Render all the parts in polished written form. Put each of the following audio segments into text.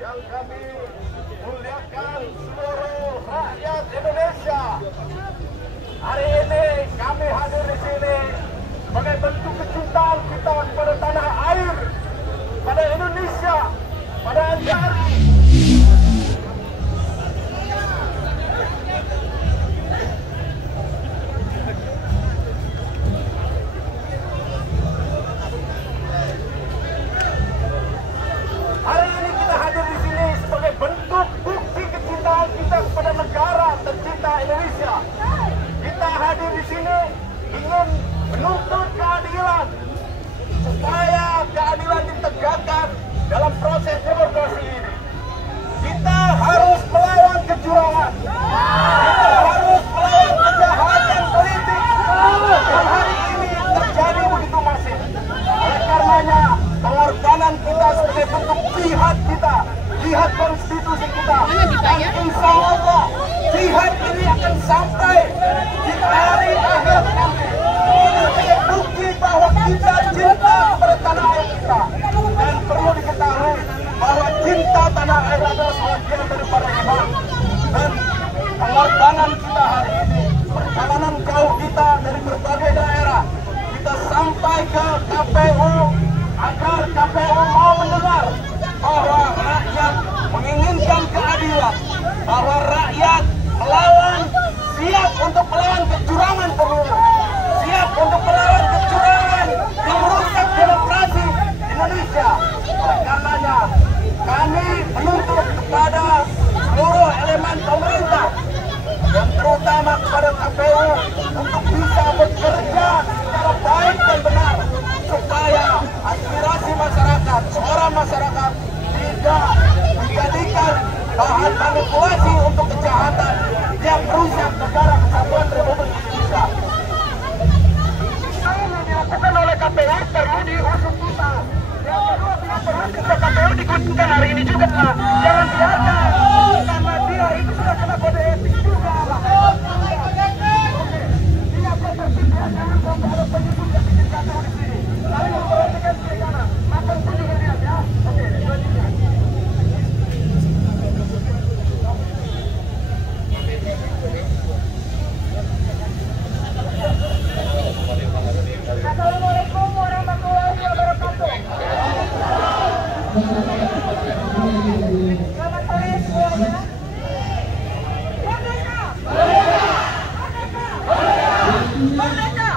yang kami muliakan seluruh rakyat Indonesia. Hari ini kami hadir di sini sebagai bentuk kecintaan kita kepada tanah air, pada Indonesia, pada negara. Hari ini kita hadir di sini sebagai bentuk bukti kecintaan kita kepada negara tercinta Indonesia. Kita hadir di sini ingin menuntut keadilan, supaya keadilan ditegakkan dalam proses demokrasi ini. Kita harus melawan kecurangan, kita harus melawan kejahatan politik yang hari ini terjadi begitu masif. Oleh karenanya, pengorbanan kita sebagai bentuk jihad kita, jihad konstitusi kita, dan insya Allah jihad ini akan sampai di hari akhir nanti. Ini sebagai bukti bahwa kita cinta pada tanah air kita, dan perlu diketahui bahwa cinta tanah air adalah sebagian daripada iman. Dan pengorbanan kita hari ini, perjalanan jauh kita dari berbagai daerah, kita sampai ke KPU agar KPU mau mendengar bahwa rakyat menginginkan keadilan, bahwa rakyat siap untuk melawan kecurangan pemilu, siap untuk melawan kecurangan yang merusak demokrasi Indonesia. Oleh karenanya, kami menuntut kepada seluruh elemen pemerintah dan terutama kepada KPU untuk bisa bekerja secara baik dan benar, supaya aspirasi masyarakat, suara masyarakat tidak dijadikan bahan manipulasi untuk kejahatan yang merusak negara kesatuan Republik Indonesia. Ini dilakukan oleh KPU perlu diusut tuntas. Yang kedua, bila perlu juga KPU dikucingkan hari ini juga. Jangan biarkan, karena dia itu sudah kena kode etik juga. Tidak proteksi dia, jangan sampai ada penyusup yang bikin KPU di sini. Saling memperhatikan kiri kanan. Makan pun juga lihat ya. Oke, selanjutnya. Assalamualaikum warahmatullahi wabarakatuh. Selamat sore semuanya. Merdeka! Merdeka!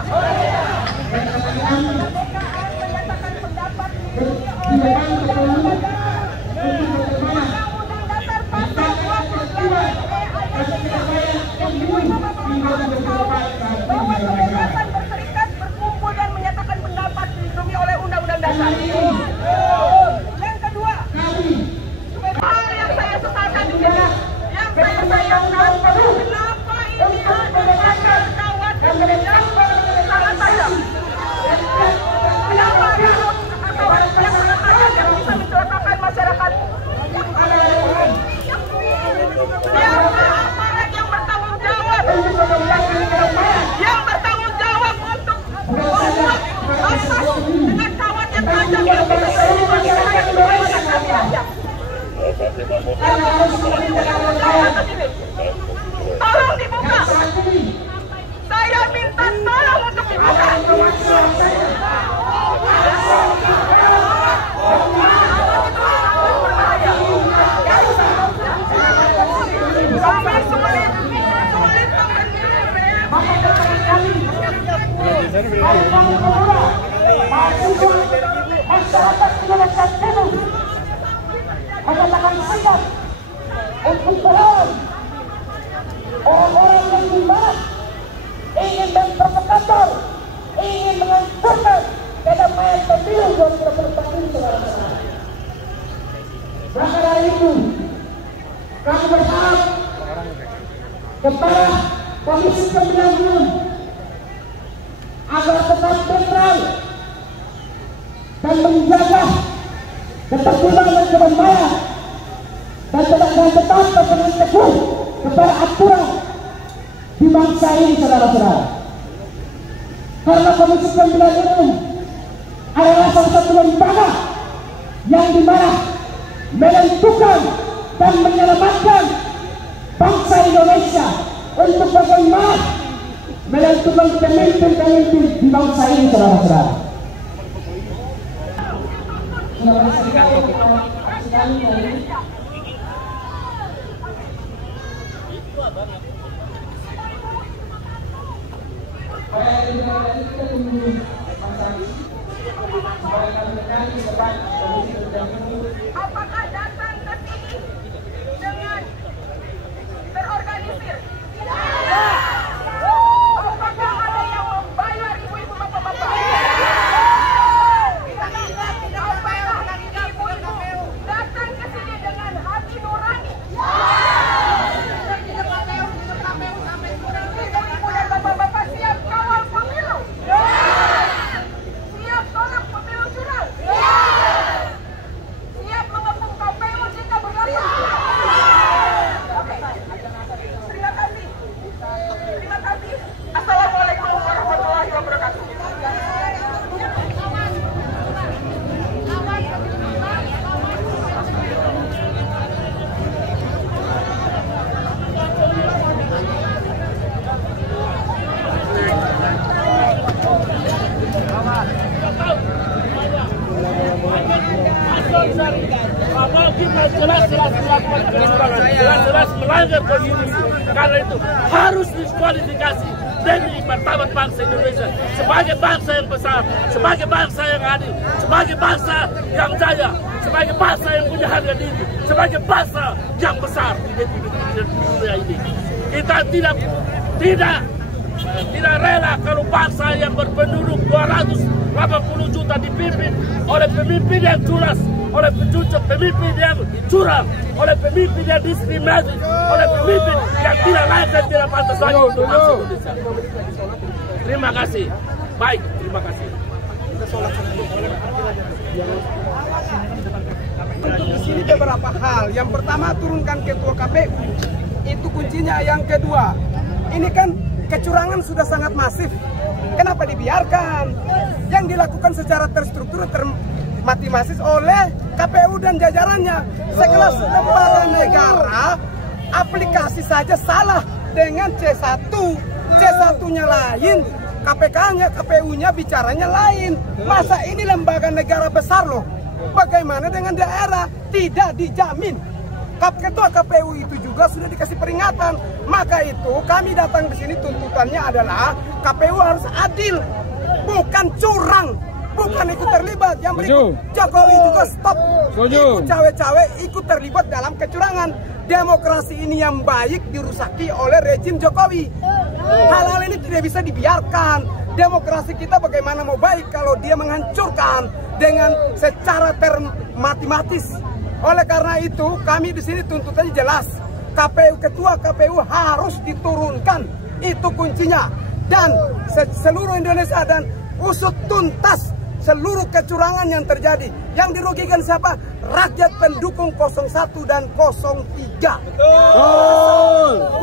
Kemerdekaan menyatakan pendapat dilindungi oleh undang-undang dasar pasal 28E ayat 3 yang dimana bahwa kebebasan berserikat, berkumpul dan menyatakan pendapat dilindungi oleh undang-undang dasar. Yang kedua, hal yang saya sesalkan di sini, yang saya sayangkan, kenapa ini ada kawan yang sangat tajam? Kenapa ada kawan yang sangat tajam yang bisa mencelakakan masyarakat? Siapa aparat yang bertanggung jawab? Yang bertanggung jawab untuk membuat asas dengan kawat yang tajam yang bisa masyarakat kami aja. Tolong dibuka. Saya minta tolong untuk dibuka. Kami sulit masyarakat Indonesia Timur menyatakan sikap untuk melawan orang-orang yang dimaras ingin memprovokator, ingin menghancurkan kedamaian pemilu 2024 ini. Maka dari itu kami berharap kepada Komisi Pemilihan agar tetap netral dan menjaga ketertiban dan kedamaian dan tetap berpegang teguh kepada aturan di bangsa ini, saudara-saudara. Karena Komisi Pemilihan Umum adalah salah satu lembaga yang dimana menentukan dan menyelamatkan bangsa Indonesia untuk bagaimana menentukan pemimpin-pemimpin di bangsa ini, saudara-saudara. Apakah datang ke sini dengan terorganisir? Tidak. Apakah ada yang membayar ibu-ibu bapak-bapak? Apakah ibu-ibu datang ke sini dengan hati nurani? Ibu-ibu dan bapak-bapak siap kawal pemilu? Siap tolak pemilu curang? Siap mengepung KPU jika berlaku? Oke. Terima kasih. Terima kasih. Assalamualaikum warahmatullahi wabarakatuh. Kita jelas melanggar konstitusi. Karena itu harus diskualifikasi dari Martabat Bangsa Indonesia sebagai bangsa yang besar, sebagai bangsa yang adil, sebagai bangsa yang jaya, sebagai bangsa yang punya harga diri, sebagai bangsa yang besar di dunia ini. Kita tidak rela kalau bangsa yang berpenduduk 280 juta dipimpin oleh pemimpin yang culas, oleh pemimpin yang curang, oleh pemimpin yang diskriminasi, oleh pemimpin yang tidak layak dan tidak pantas lagi untuk bangsa Indonesia. Terima kasih. Baik, terima kasih. Untuk di sini beberapa hal. Yang pertama, turunkan ketua KPU. Itu kuncinya. Yang kedua, ini kan kecurangan sudah sangat masif. Kenapa dibiarkan? Yang dilakukan secara terstruktur, termatematis oleh KPU dan jajarannya. Sekelas lembaga negara, aplikasi saja salah dengan C1. C1-nya lain, KPK-nya, KPU-nya bicaranya lain. Masa ini lembaga negara besar loh. Bagaimana dengan daerah? Tidak dijamin. Ketua KPU itu juga sudah dikasih peringatan. Maka itu kami datang di sini tuntutannya adalah KPU harus adil, bukan curang, bukan ikut terlibat. Yang berikut, Jokowi juga stop ikut cawe-cawe, ikut terlibat dalam kecurangan. Demokrasi ini yang baik dirusaki oleh rejim Jokowi. Hal-hal ini tidak bisa dibiarkan. Demokrasi kita bagaimana mau baik kalau dia menghancurkan dengan secara matematis. Oleh karena itu, kami di sini tuntutannya jelas. Ketua KPU harus diturunkan. Itu kuncinya. Dan seluruh Indonesia dan usut tuntas seluruh kecurangan yang terjadi. Yang dirugikan siapa? Rakyat pendukung 01 dan 03.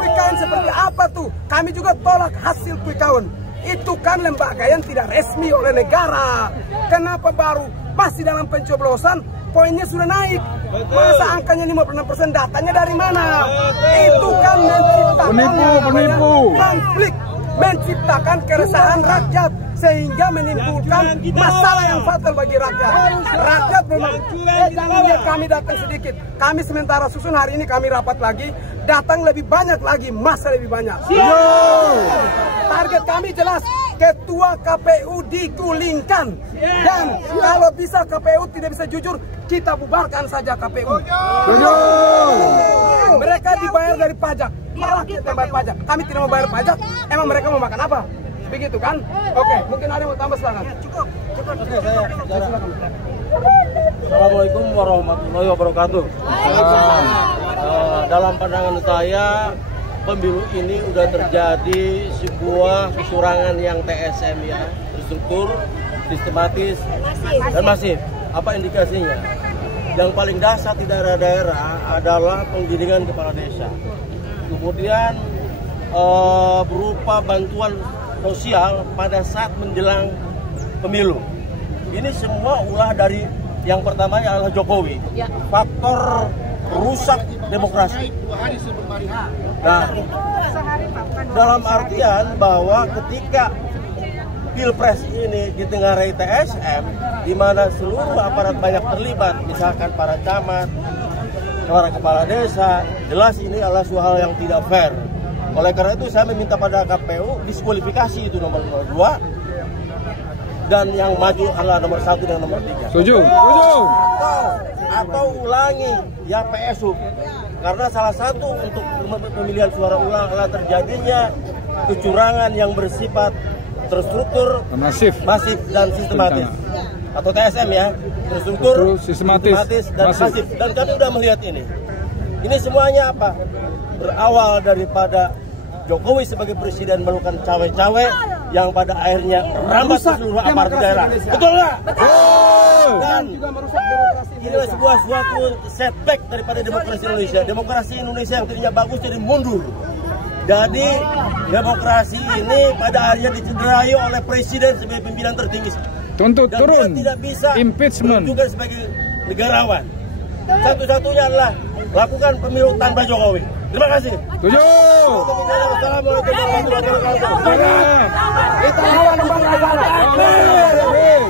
Quick count seperti apa tuh? Kami juga tolak hasil quick count. Itu kan lembaga yang tidak resmi oleh negara. Kenapa baru masih dalam pencoblosan poinnya sudah naik? Masa angkanya 56%, datanya dari mana? Itu kan menciptakan konflik, menciptakan keresahan rakyat sehingga menimbulkan masalah yang fatal bagi rakyat. Rakyat memang jangan lihat kami datang sedikit. Kami sementara susun hari ini kami rapat lagi, datang lebih banyak lagi, masa lebih banyak. Target kami jelas, ketua KPU digulingkan. Dan kalau bisa KPU tidak bisa jujur, kita bubarkan saja KPU. Mereka dibayar dari pajak, malah kita bayar pajak. Kami tidak mau bayar pajak, emang mereka mau makan apa? Begitu kan? Oke, mungkin ada yang mau tambah, silakan. Cukup. Oke, saya silakan. Assalamualaikum warahmatullahi wabarakatuh. Dalam pandangan saya, pemilu ini sudah terjadi sebuah kecurangan yang TSM ya, terstruktur, sistematis, dan masif. Apa indikasinya? Yang paling dasar di daerah-daerah adalah penggiringan kepala desa. Kemudian berupa bantuan sosial pada saat menjelang pemilu. Ini semua ulah dari yang pertama adalah Jokowi. Faktor rusak demokrasi. Nah, dalam artian bahwa ketika Pilpres ini ditengarai TSM, di mana seluruh aparat banyak terlibat, misalkan para camat, para kepala desa, jelas ini adalah suatu hal yang tidak fair. Oleh karena itu saya meminta pada KPU diskualifikasi itu nomor 2 dan yang maju adalah nomor 1 dan nomor 3. Setuju. Atau ulangi ya PSU, karena salah satu untuk pemilihan suara ulang adalah terjadinya kecurangan yang bersifat terstruktur, masif dan sistematis. Atau TSM ya, terstruktur, sistematis dan masif. Dan kami sudah melihat ini. Ini semuanya apa? Berawal daripada Jokowi sebagai presiden melakukan cawe-cawe yang pada akhirnya merambat seluruh aparat daerah. Betul nggak? Betul. Dan ini sebuah suatu setback daripada demokrasi Indonesia. Demokrasi Indonesia yang tadinya bagus jadi mundur. Jadi demokrasi ini pada akhirnya dicederai oleh presiden sebagai pimpinan tertinggi. Tuntut turun. Dia tidak bisa impeachment juga sebagai negarawan. Satu-satunya adalah lakukan pemilu tanpa Jokowi. Terima kasih. Setuju. Assalamualaikum warahmatullahi wabarakatuh. Kita lawan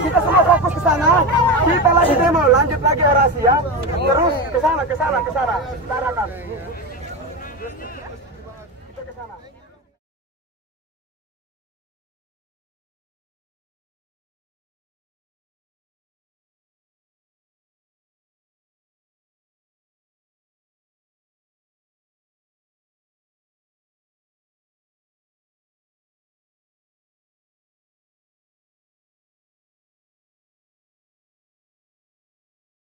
kita semua fokus ke sana. Kita lagi demo, lanjut lagi orasi ya. Terus ke sana. Utarakan. Kita ke sana.